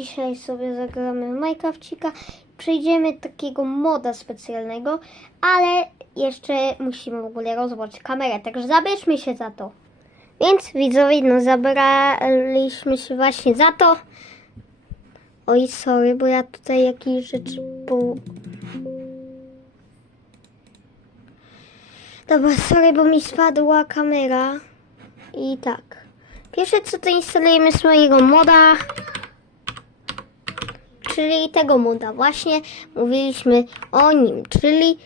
Dzisiaj sobie zagramy Minecrafcika. Przejdziemy takiego moda specjalnego, ale jeszcze musimy w ogóle rozłożyć kamerę, także zabierzmy się za to. Więc widzowie, no zabraliśmy się właśnie za to. Oj, sorry, bo ja tutaj jakieś rzeczy po... Dobra, sorry, bo mi spadła kamera. I tak. Pierwsze co to instalujemy z mojego moda czyli tego moda. Właśnie mówiliśmy o nim, czyli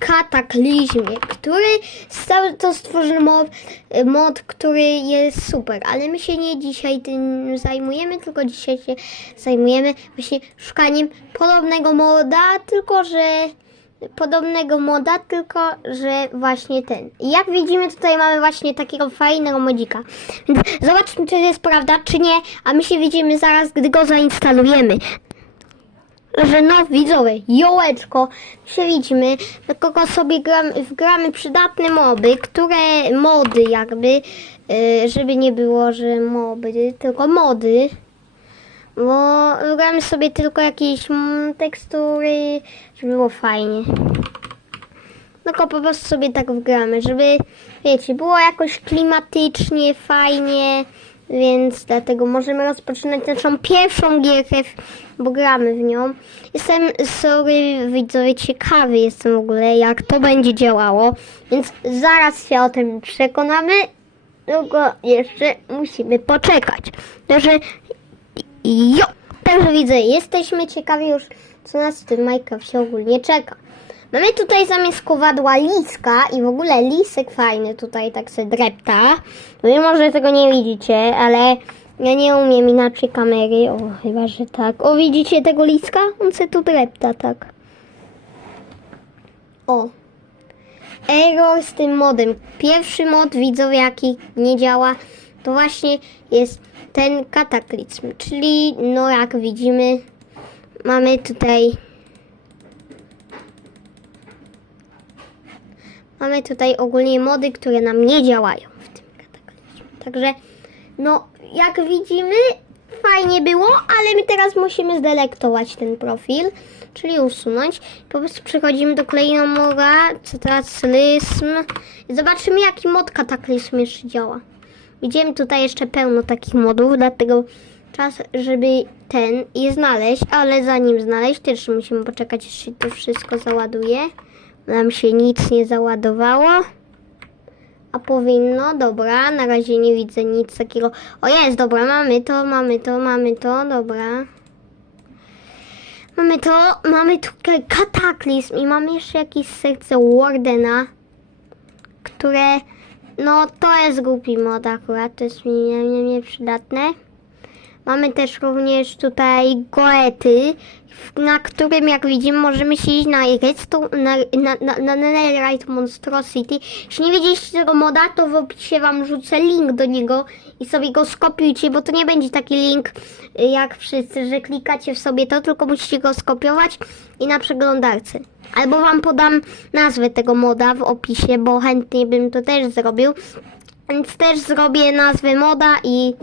kataklizmie, który to stworzył mod, mod, który jest super, ale my się nie dzisiaj tym zajmujemy, tylko dzisiaj się zajmujemy właśnie szukaniem podobnego moda, tylko że podobnego moda, tylko że właśnie ten. Jak widzimy tutaj mamy właśnie takiego fajnego modzika. Zobaczmy czy to jest prawda, czy nie, a my się widzimy zaraz, gdy go zainstalujemy. Że no widzowie, jołeczko, się widzimy, kogo sobie gramy, wgramy przydatne moby, które mody jakby, yy, żeby nie było, że moby, tylko mody. Bo gramy sobie tylko jakieś mm, tekstury, żeby było fajnie. Tylko po prostu sobie tak wgramy, żeby, wiecie, było jakoś klimatycznie, fajnie, więc dlatego możemy rozpoczynać naszą pierwszą gierkę, bo gramy w nią. Jestem, sorry widzowie, ciekawy jestem w ogóle, jak to będzie działało, więc zaraz się o tym przekonamy, tylko jeszcze musimy poczekać. Także Jo! Także widzę, jesteśmy ciekawi już, co nas w tym Minecrafcie ogólnie czeka. Mamy tutaj zamiast kowadła liska i w ogóle lisek fajny tutaj tak se drepta. Wy może tego nie widzicie, ale ja nie umiem inaczej kamery. O, chyba, że tak. O, widzicie tego liska? On se tu drepta, tak. O. Error z tym modem. Pierwszy mod, widzowie, jaki nie działa, to właśnie jest ten kataklizm. Czyli, no jak widzimy, mamy tutaj mamy tutaj ogólnie mody, które nam nie działają w tym kataklizmie. Także, no jak widzimy, fajnie było, ale my teraz musimy zdelektować ten profil, czyli usunąć. Po prostu przechodzimy do kolejnego moda, kataklizm. Zobaczymy, jaki mod kataklizm jeszcze działa. Widziałem tutaj jeszcze pełno takich modów, dlatego czas, żeby ten je znaleźć, ale zanim znaleźć, też musimy poczekać, aż się to wszystko załaduje. Nam się nic nie załadowało. A powinno, dobra, na razie nie widzę nic takiego. O jest, dobra, mamy to, mamy to, mamy to, dobra. Mamy to, mamy tu kataklizm i mamy jeszcze jakieś serce Wardena, które, no to jest głupi mod akurat, to jest mi nie, nie, nieprzydatne. Mamy też również tutaj goety, na którym jak widzimy możemy się iść na redstone, na, na, na, na Netherite Monstrosity. Jeśli nie wiedzieliście tego moda, to w opisie wam rzucę link do niego i sobie go skopiujcie, bo to nie będzie taki link y, jak wszyscy, że klikacie w sobie to, tylko musicie go skopiować i na przeglądarce. Albo wam podam nazwę tego moda w opisie, bo chętnie bym to też zrobił. Więc też zrobię nazwę moda i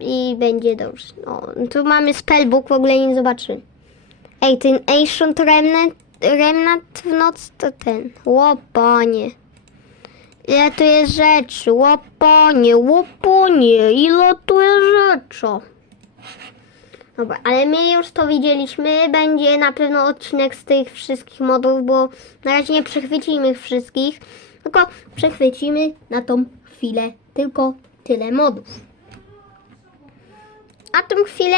i będzie dobrze. No, tu mamy spellbook, w ogóle nie zobaczymy. Ej, ten Ancient Remnant, Remnant w noc to ten. Łopanie. Ile tu jest rzeczy? Łopanie, łopanie, ile tu jest rzeczy? Dobra, ale my już to widzieliśmy. Będzie na pewno odcinek z tych wszystkich modów, bo na razie nie przechwycimy ich wszystkich, tylko przechwycimy na tą chwilę tylko tyle modów. A tą chwilę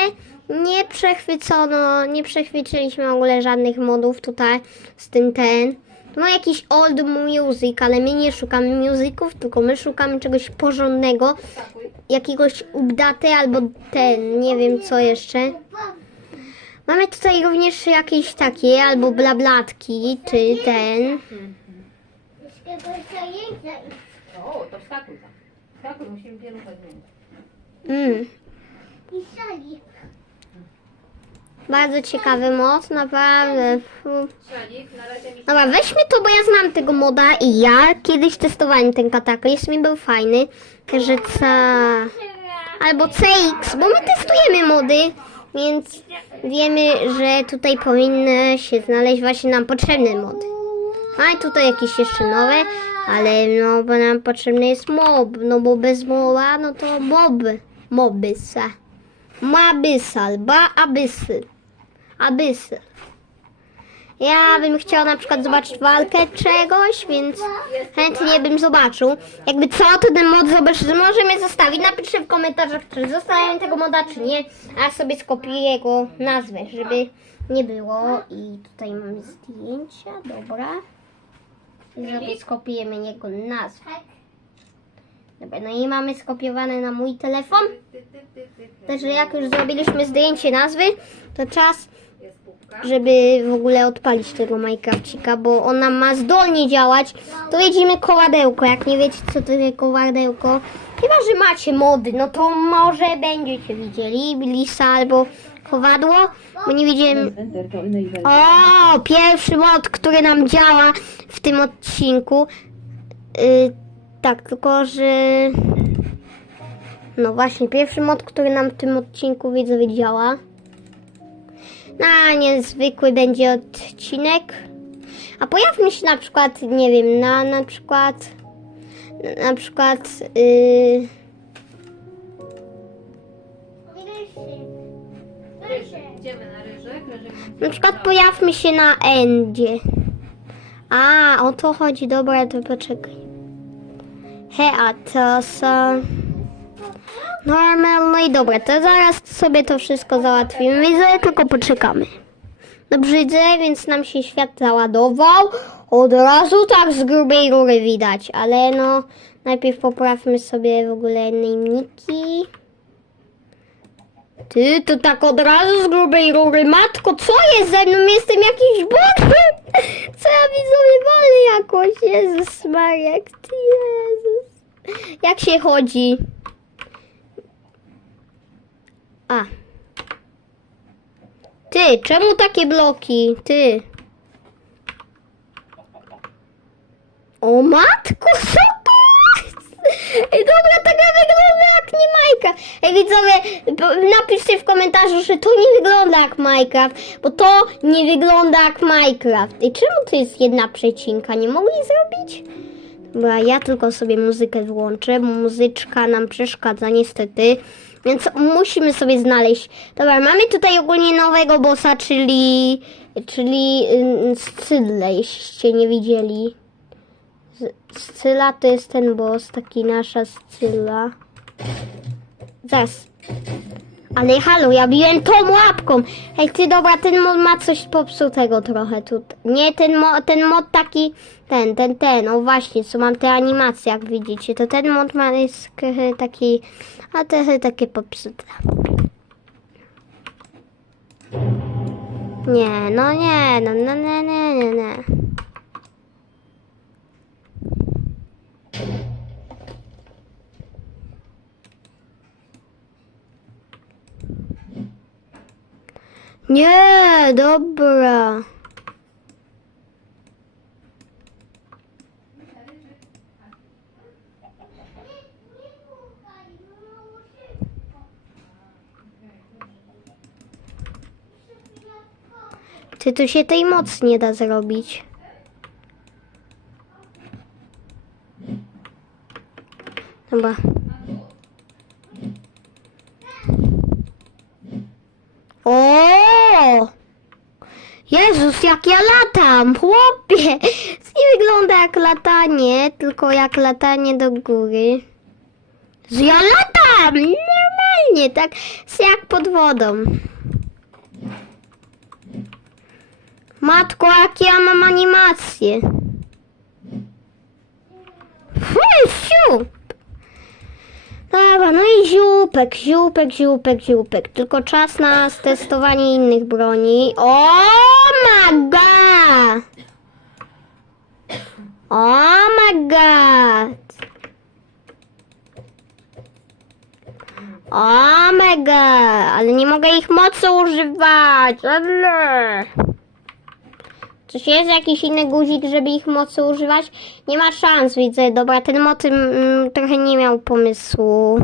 nie przechwycono, nie przechwyciliśmy w ogóle żadnych modów tutaj z tym ten. Tu ma jakiś old music, ale my nie szukamy muzyków, tylko my szukamy czegoś porządnego. Jakiegoś update albo ten, nie wiem co jeszcze. Mamy tutaj również jakieś takie, albo blablatki, czy ten. O, to wskakuj tam. Wskakuj, musimy zmienić. Mm. Bardzo ciekawy mod, naprawdę. Fu. Szanik, na razie mi Dobra, weźmy to, bo ja znam tego moda i ja kiedyś testowałem ten kataklizm i był fajny. Także co... albo CX, bo my testujemy mody, więc wiemy, że tutaj powinny się znaleźć właśnie nam potrzebne mody. A i tutaj jakieś jeszcze nowe, ale no bo nam potrzebny jest mob, no bo bez moba, no to mob, mobysa. Mabysal, ba abysy. Abysy. Ja bym chciała na przykład zobaczyć walkę czegoś, więc chętnie bym zobaczył. Jakby co, to ten mod zobaczy, możemy zostawić. Napiszcie w komentarzach, czy zostawiamy tego moda, czy nie. A sobie skopiuję jego nazwę, żeby nie było. I tutaj mamy zdjęcia, dobra. I sobie skopiujemy jego nazwę. Dobra, no i mamy skopiowane na mój telefon. Także jak już zrobiliśmy zdjęcie nazwy, to czas żeby w ogóle odpalić tego Minecrafcika, bo ona ma zdolnie działać, to widzimy koładełko. Jak nie wiecie, co to jest koładełko, chyba, że macie mody, no to może będziecie widzieli lisa albo kowadło, bo nie widziałem... O, pierwszy mod, który nam działa w tym odcinku. Y, tak, tylko że... No właśnie, pierwszy mod, który nam w tym odcinku widzowie działa. Na niezwykły będzie odcinek. A pojawmy się na przykład, nie wiem, na na przykład... Na przykład... y, Idziemy na Na przykład pojawmy się na endzie. A, o to chodzi, dobra, to poczekaj. He, a to są... Normal, no i dobra, to zaraz sobie to wszystko załatwimy. Widzę, tylko poczekamy. Dobrze, więc nam się świat załadował. Od razu tak z grubej rury widać, ale no, najpierw poprawmy sobie w ogóle najemniki. Ty, to tak od razu z grubej rury. Matko, co jest ze mną? Jestem jakiś bogiem. Co ja widzowie walę jakoś? Jezus Maria, ty, Jezus. Jak się chodzi? A. Ty, czemu takie bloki? Ty. O matko, co to jest? Ej, dobra, taka wygląda jak nie Minecraft. Ej, widzowie, b- napiszcie w komentarzu, że to nie wygląda jak Minecraft, bo to nie wygląda jak Minecraft. I czemu to jest jedna przecinka? Nie mogli zrobić? Dobra, ja tylko sobie muzykę wyłączę, bo muzyczka nam przeszkadza niestety. Więc musimy sobie znaleźć. Dobra, mamy tutaj ogólnie nowego bossa, czyli czyli ym, Scyle, jeśliście nie widzieli. Scyla to jest ten boss, taki nasza Scyla. Zaraz. Ale halo, ja biłem tą łapką. Ej, ty dobra, ten mod ma coś popsutego trochę tu. Nie, ten, mo, ten mod taki, ten, ten, ten, o właśnie, co mam te animacje, jak widzicie. To ten mod ma jest taki, a trochę takie popsute. Nie, no nie, no, no, nie, nie, nie, nie. Nie, dobra. Ty tu się tej moc nie da zrobić. Dobra. Jezus, jak ja latam, chłopie! Nie wygląda jak latanie, tylko jak latanie do góry. Ja latam! Normalnie, tak jak pod wodą. Matko, jakie ja mam animacje. Fu, siup. Dobra, no i ziupek, ziupek, ziupek, ziupek. Tylko czas na testowanie innych broni. O my god! O my god! O my god! Ale nie mogę ich mocy używać! Ale... Czy jest jakiś inny guzik, żeby ich mocy używać? Nie ma szans, widzę. Dobra, ten motyl mm, trochę nie miał pomysłu.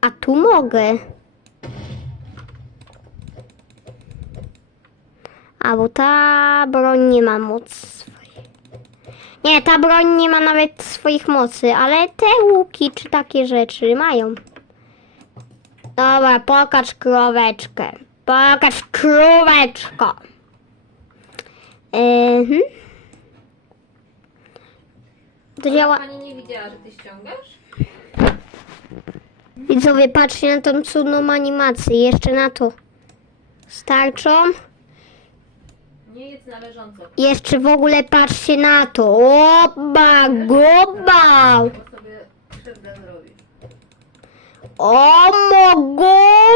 A tu mogę. A bo ta broń nie ma swojej. Nie, ta broń nie ma nawet swoich mocy, ale te łuki czy takie rzeczy mają. Dobra, pokaż kroweczkę. Pokaż króweczko. Mhm. To działa. Pani nie widziała, że ty ściągasz? Widzowie, patrzcie na tą cudną animację. Jeszcze na to starczą. Nie jedz na leżąco, Jeszcze w ogóle patrzcie na to. Oba, goba. bo sobie krzywdę. O, mogopon.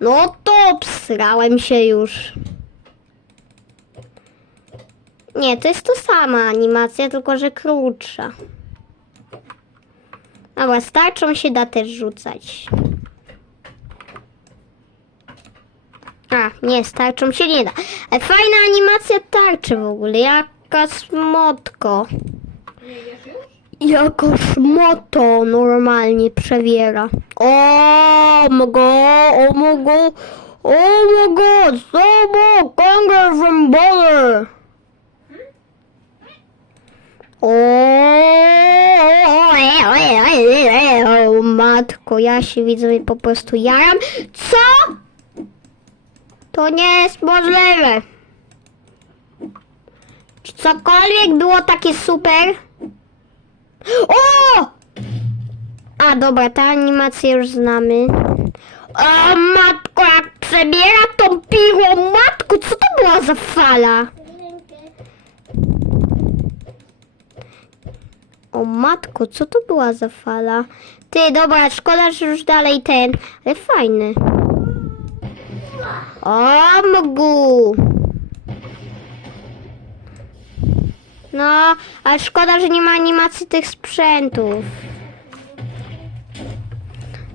No to obsrałem się już. Nie, to jest to sama animacja, tylko że krótsza. Dobra, starczą się da też rzucać. A, nie, starczą się nie da. Ale fajna animacja tarczy w ogóle, jaka smotko. Nie jesz już? Jako szmoto normalnie przewiera. O mogo, o mogo, o mogo, zobo, conga from bother. O, o, matko, ja się widzę po prostu jaram. Co? To nie jest możliwe. Czy cokolwiek było takie super? O! A dobra, tę animację już znamy. O matko, jak przebiera tą piłą, matko, co to była za fala? O matko, co to była za fala? Ty, dobra, szkoda, że już dalej ten, ale fajny. O mgu. No, ale szkoda, że nie ma animacji tych sprzętów.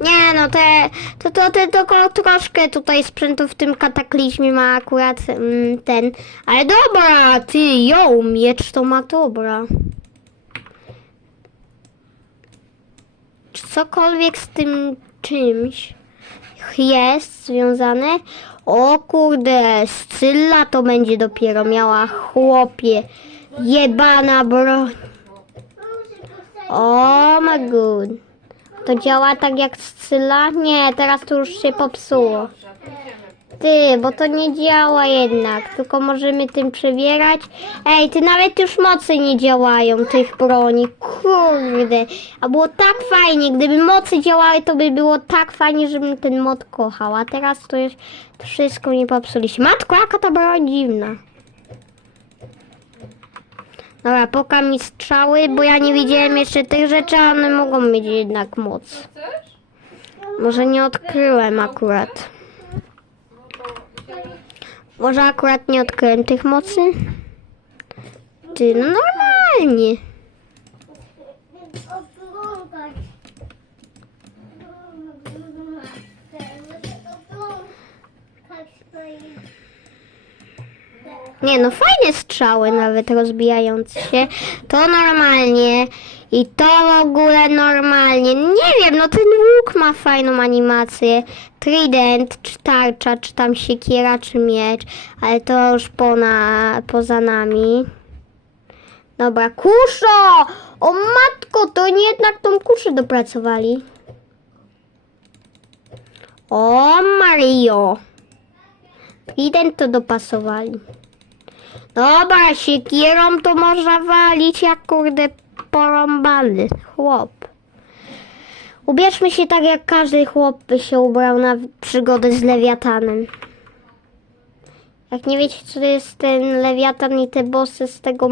Nie no, te, to, to, to tylko troszkę tutaj sprzętów w tym kataklizmie ma akurat mm, ten. Ale dobra, ty, ją, miecz to ma dobra. Czy cokolwiek z tym czymś jest związane? O kurde, Scylla to będzie dopiero miała chłopie. Jebana broń. O my god. To działa tak jak Scylla? Nie, teraz to już się popsuło. Ty, bo to nie działa jednak, tylko możemy tym przebierać. Ej, ty nawet już mocy nie działają tych broni. Kurde. A było tak fajnie, gdyby mocy działały, to by było tak fajnie, żebym ten mod kochał. A teraz to już wszystko nie popsuliście. Matko, jaka ta broń dziwna. Dobra, poka mi strzały, bo ja nie widziałem jeszcze tych rzeczy, a one mogą mieć jednak moc. Może nie odkryłem akurat. Może akurat nie odkryłem tych mocy? Ty, no normalnie. Nie no, fajne strzały nawet rozbijające się. To normalnie. I to w ogóle normalnie. Nie wiem, no ten łuk ma fajną animację. Trident, czy tarcza, czy tam siekiera, czy miecz. Ale to już pona, poza nami. Dobra, kuszo! O matko, to nie jednak tą kuszę dopracowali. O Mario! Trident to dopasowali. Dobra, siekierą to można walić jak kurde porąbany chłop. Ubierzmy się tak jak każdy chłop by się ubrał na przygodę z lewiatanem. Jak nie wiecie co to jest ten lewiatan i te bossy z tego